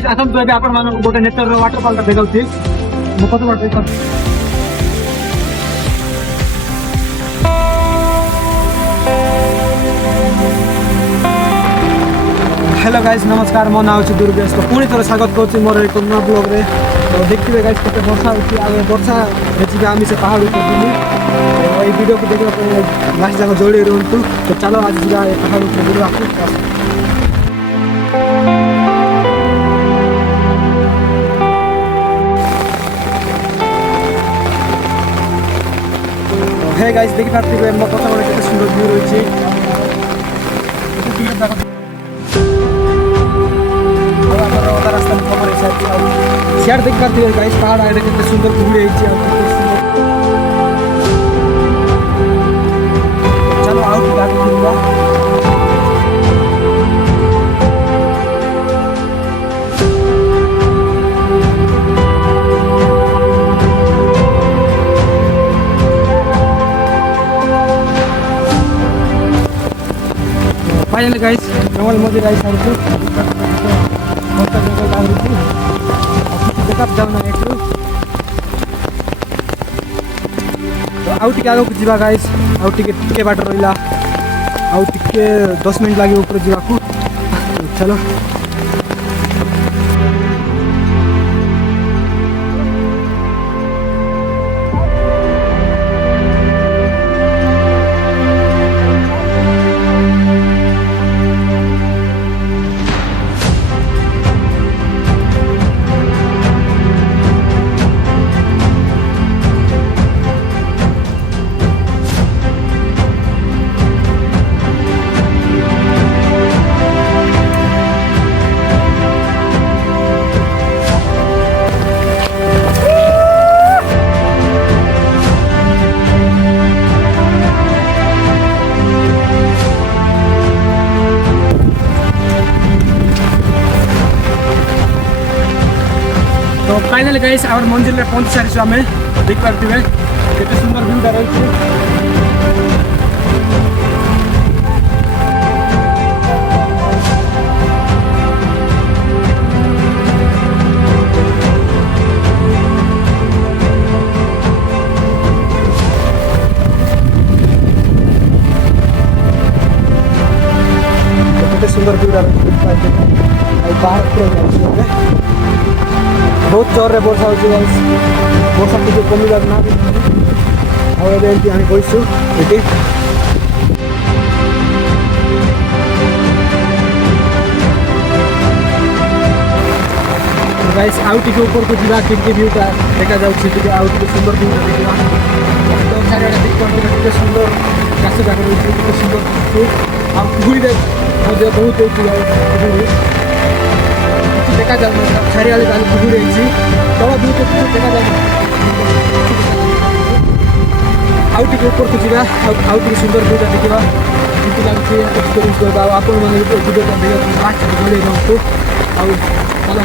Guys Assam तो आपण मान गोटे नेचर वाटरफॉल ता देखाउची मो कत बाटे हेलो गाइस नमस्कार मो नाम अछि दुर्गेश तो पूरी तरह स्वागत करछि मोर एक नया ब्लॉग रे तो देखिबे गाइस कते वर्षा होछि आगे वर्षा हेछि आमी से पहाड़ ऊपर बुली तो এই वीडियो को देखिबा पर लास्ट जाक जोड़ी रहंतु तो चलो आज जा पहाड़ ऊपर बुलवा हे गाइस देखि पार्थिबे मो पछा बडे केते सुंदर व्यू रहिछि रास्ता में खबर है शेयर देख पाते हैं गाइस पहाड़ आगे कितने सुंदर घूमे चलो आओ गाड़ी घूमवा फाइनली गाइस जंगल मध्ये गाइस आउँछु देखा जाऊ ना एटू तो आउ टिके आगो जीवा गाइस आउ टिके बाट रहिला आउ टिके 10 मिनिट लागि ऊपर जीवा को चलो तो फाइनली गाइस आवर मंजिल रे पहुंच सारी आमे देख पारथिबे केते सुंदर व्यू दा रहै केते सुंदर व्यू दा रहै बाहर के बहुत जोर रे वर्षा होची गाइस वर्षा टिके कमिलार ना भी और एबे हामी बइसु एटी गाइस आउ टिके ऊपर को जिला टिके व्यू ता देखा जाउछि टिके आउ टिके सुंदर व्यू देखिबा तो सारे देख टिके सुंदर कासे जाकर टिके सुंदर आ गुड़ी दे बहुत होची देखा जाऊ चारिआले गाली बुझी रही तब दूर तो देखा जाऊ आउ टिके ऊपर को जीवा आउ टिके सुंदर व्यू देखिबा किति लागछि एक्सपीरियंस करबा आपण माने वीडियो को देखा लास्ट बोले रहतो आउ चला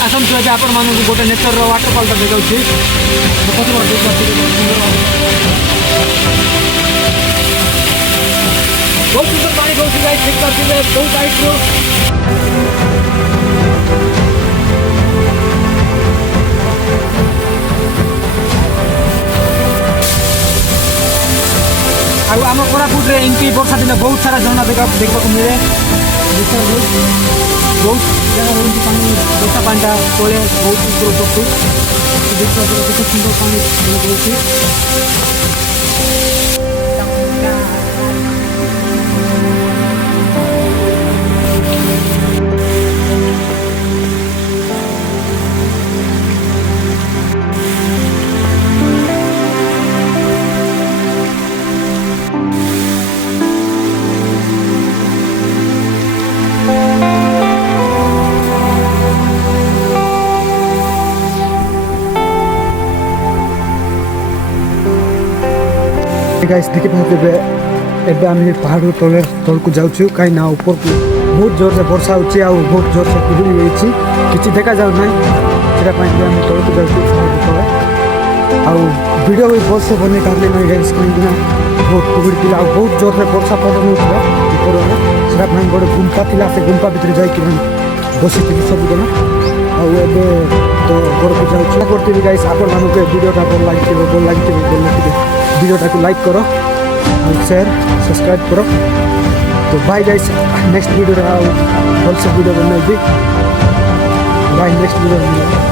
आसम तो आपण मान गोटे नेचर वाटरफॉल ता देखाउछि कत बार देख बहुत सुंदर पानी गौसी गाइस देख पारथिबे बहुत हाइट रो आउ आम कोरापुट रे एमपी वर्षा दिन बहुत सारा झरना देखा को मिले बहुत जगह रोटी पानी वर्षा पानी तले बहुत ऊपर देखा केते सुंदर पानी बोलछि गाइस देखि पाते एबे आम पहाड़ तलक जाऊँ कहीं ऊपर को बहुत जोर से वर्षा हो बहुत जोर से कुहुड़ी होती किसी देखा जाऊ ना से तलक जाऊँ वीडियो भी भल से बन पारे ना गाइस कहीं बहुत कुहुड़ी थी बहुत जोर से वर्षा पड़न होता गोटे गुंफा थी से गुंफा भितर जाकि बसी थी सबुदिन आबे तो घर को जाऊँ करती गाइस आपण मानक वीडियोटा भल लगे वीडियोटा को लाइक करो और शेयर सब्सक्राइब करो। तो बाय गाइस नेक्स्ट वीडियो भल से वीडियो बनाई बाय नेक्स्ट वीडियो।